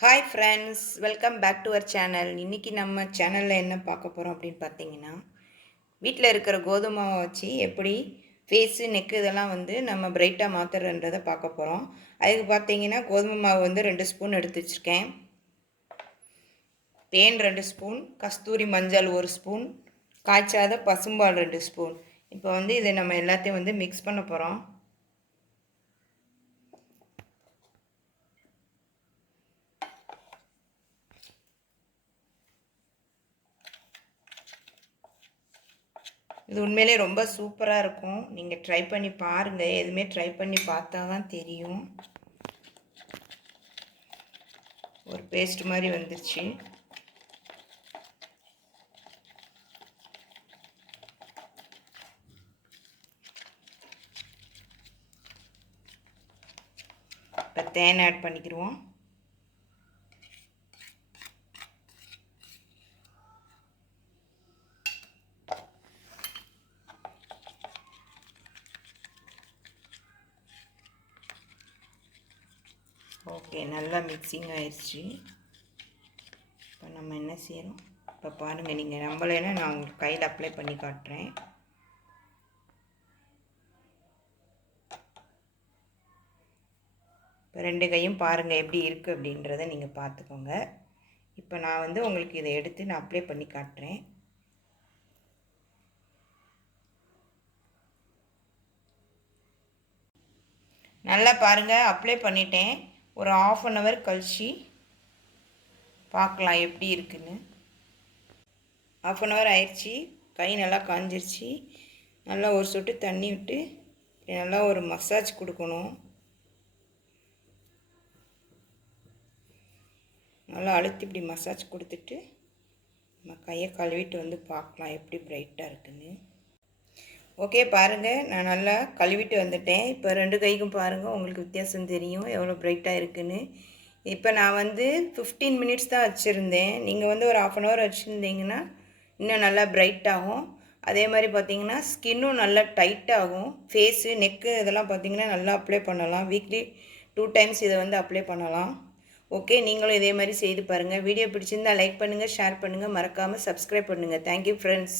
Hi friends welcome back to our channel இன்றைக்கி நம்ம சேனலில் என்ன பார்க்க போகிறோம் அப்படின்னு பார்த்தீங்கன்னா வீட்டில் இருக்கிற கோதுமாவை மாவை வச்சு எப்படி ஃபேஸு நெக்கு இதெல்லாம் வந்து நம்ம பிரைட்டாக மாற்றுறன்றதை பார்க்க போகிறோம் அதுக்கு பார்த்தீங்கன்னா கோதுமை மாவு வந்து ரெண்டு ஸ்பூன் எடுத்து வச்சுருக்கேன். தேன் ரெண்டு ஸ்பூன் கஸ்தூரி மஞ்சள் ஒரு ஸ்பூன் காய்ச்சாத பசும்பால் ரெண்டு ஸ்பூன் இப்போ வந்து இதை நம்ம எல்லாத்தையும் வந்து மிக்ஸ் பண்ண போகிறோம் இது உண்மையிலே ரொம்ப சூப்பராக இருக்கும். நீங்கள் ட்ரை பண்ணி பாருங்கள் எதுவுமே ட்ரை பண்ணி பார்த்தா தான் தெரியும். ஒரு பேஸ்ட் மாதிரி வந்துச்சு இப்போ தேன் ஆட் பண்ணிக்கிடுவோம் ஓகே நல்லா மிக்சிங் ஆயிடுச்சு இப்போ நம்ம என்ன செய்கிறோம் இப்போ பாருங்கள் நீங்கள் நம்பலைன்னா நான் உங்களுக்கு கையில் அப்ளை பண்ணி காட்டுறேன். இப்போ ரெண்டு கையும் பாருங்கள் எப்படி இருக்குது அப்படின்றத நீங்கள் பார்த்துக்கோங்க இப்போ நான் வந்து உங்களுக்கு இதை எடுத்து நான் அப்ளை பண்ணி காட்டுறேன். நல்லா பாருங்கள் அப்ளை பண்ணிட்டேன். ஒரு ஆஃப் அன் ஹவர் கழிச்சு பார்க்கலாம் எப்படி இருக்குன்னு. ஆஃப் அன் ஹவர் ஆயிடுச்சு. கை நல்லா காஞ்சிருச்சு. நல்லா ஒரு சொட்டு தண்ணி விட்டு நல்லா ஒரு மசாஜ் கொடுக்கணும். நல்லா அழுத்தி இப்படி மசாஜ் கொடுத்துட்டு நம்ம கையை கழுவிட்டு வந்து பார்க்கலாம் எப்படி பிரைட்டாக இருக்குன்னு. ஓகே பாருங்கள் நான் நல்லா கழுவிட்டு வந்துட்டேன். இப்போ ரெண்டு கைக்கும் பாருங்கள் உங்களுக்கு வித்தியாசம் தெரியும். எவ்வளோ பிரைட்டாக இருக்குன்னு. இப்போ நான் வந்து ஃபிஃப்டீன் மினிட்ஸ் தான் வச்சுருந்தேன். நீங்கள் வந்து ஒரு ஆஃப் அன் ஹவர் வச்சுருந்தீங்கன்னா இன்னும் நல்லா பிரைட் ஆகும். அதே மாதிரி பார்த்தீங்கன்னா ஸ்கின்னும் நல்லா டைட் ஆகும். ஃபேஸு நெக்கு இதெல்லாம் பார்த்தீங்கன்னா நல்லா அப்ளை பண்ணலாம். வீக்லி டூ டைம்ஸ் இதை வந்து அப்ளை பண்ணலாம். ஓகே நீங்களும் இதே மாதிரி செய்து பாருங்கள் வீடியோ பிடிச்சிருந்தால் லைக் பண்ணுங்கள் ஷேர் பண்ணுங்கள் மறக்காமல் சப்ஸ்கிரைப் பண்ணுங்கள் தேங்க்யூ ஃப்ரெண்ட்ஸ்